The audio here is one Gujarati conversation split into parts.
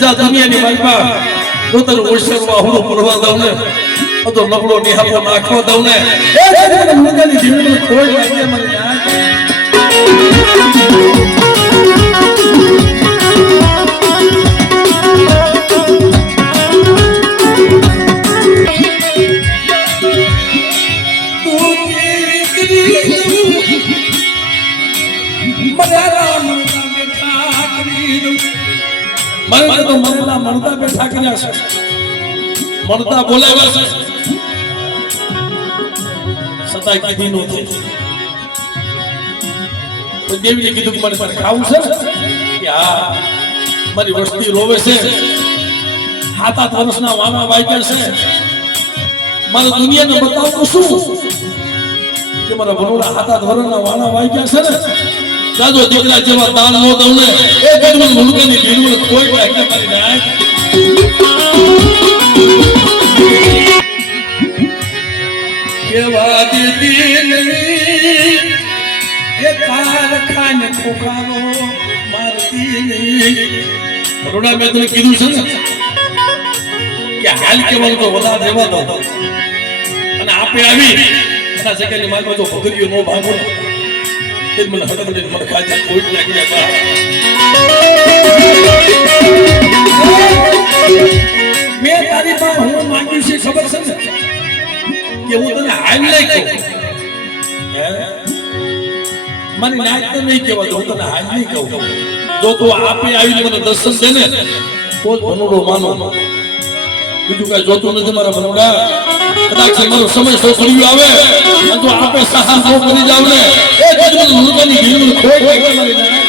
જા દુનિયાની માલમાં જો તને ઓશરમાં હુડો પડવા દઉં ને તો નબળો નિહાળો નાખવા દઉં ને એ મને મુંગાની જીવનમાં ખોળ લાગે મને મને તો મનલા મનતા બેઠા કર્યા છે મનતા બોલાવ્યા છે સતાય કીધી નો છે તો દેવીને કીધું કે મને ખાવું છે કે હા મારી વસ્તી રોવે છે 7 વર્ષના વાના વાગ્યા છે મારે દુનિયાને બતાવવું શું કે મારા ભણોલા 7 વર્ષના વાના વાગ્યા છે ને જાજો દીકરા જેવા દાન નો દઉં ને એ ગડમન મુલકાની ભીડું કોઈ કાંઈ કરી નાખ કેવા દીદી નહીં એ કારખાને ખોખાનો મારતી નહીં રોડા મેં તને કીધું છે ને કે હાલ કેવાનું તો વધારે રહેવા દો અને આપે આવી એના જગ્યાની માલમાં જો ભગરીઓ નો ભાગો મને હડબડે મરખાજે કોઈ લાગી બા મે તારી પાસે હું માંગ્યું છે ખબર છે ને કે હું તને હાલ નહીં કહું મને નાચ તો નહીં કહેવા દઉં તને હાલ નહીં કહું જો તું આપે આવી મને દર્શન દે ને તો જ ભનોડો માનો બીજું કઈ જોતું નથી મારા ભનોડા કદાચ મારો સમય સોખડ્યો આવે અને તું આપે સાહસ નો કરી જાવ ને એ ગજબન મુલકાની ભીડ ખોટ મારી નાખ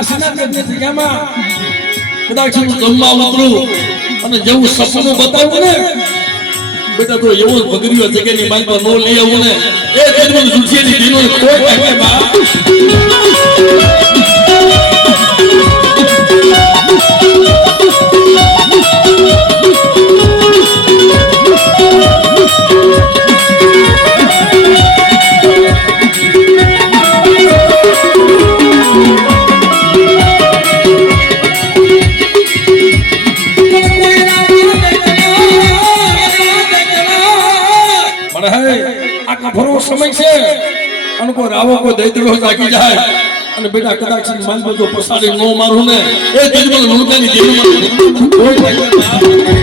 આ સનાતનની જગ્યામાં કદાચ હું જમવા ઉતરું અને જેવું સપનું બતાવ્યું ને બેટા તો એવો બગડીઓ જગ્યાની માલમાં નો લઈ આવું ને એ જન્મ જુઠિયાની દીનો કોઈ કાંઈ બા સમય છે અને કોઈ રાવો કોઈ દૈતડો જાગી જાય અને બેટા કદાચ માલ બધો પસાડી નો મારું ને એ જન્મ લુણકાની જેલમાં કોઈ